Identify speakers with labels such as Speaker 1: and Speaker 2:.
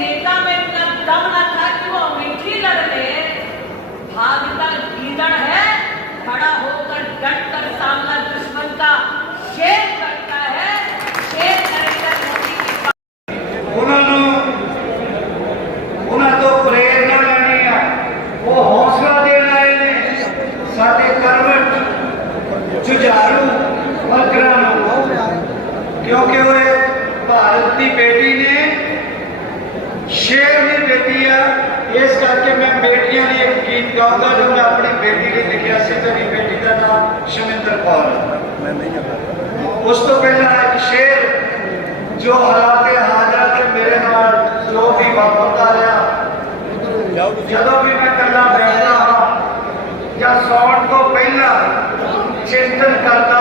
Speaker 1: नेता में इतना दम न था कि वो अमेठी लड़ भागता गीदड़ है, खड़ा होकर डट कर सामना दुश्मन का शेर करता है। शेर नरेंद्र मोदी के पास
Speaker 2: क्योंकि वो भारत की बेटी शेर ही देती है। इस करके मैं बेटियाँ लिए गीत गाऊँगा जो मैं अपनी बेटी ने लिखा से मेरी बेटी का नाम शमिंदर कौर। तो उस तो पहला एक शेर जो हालात हाजरा के मेरे नाल जो भी वापरता रहा। जब भी मैं कला बैठता हाँ या सौन को तो पहला चिंतन करता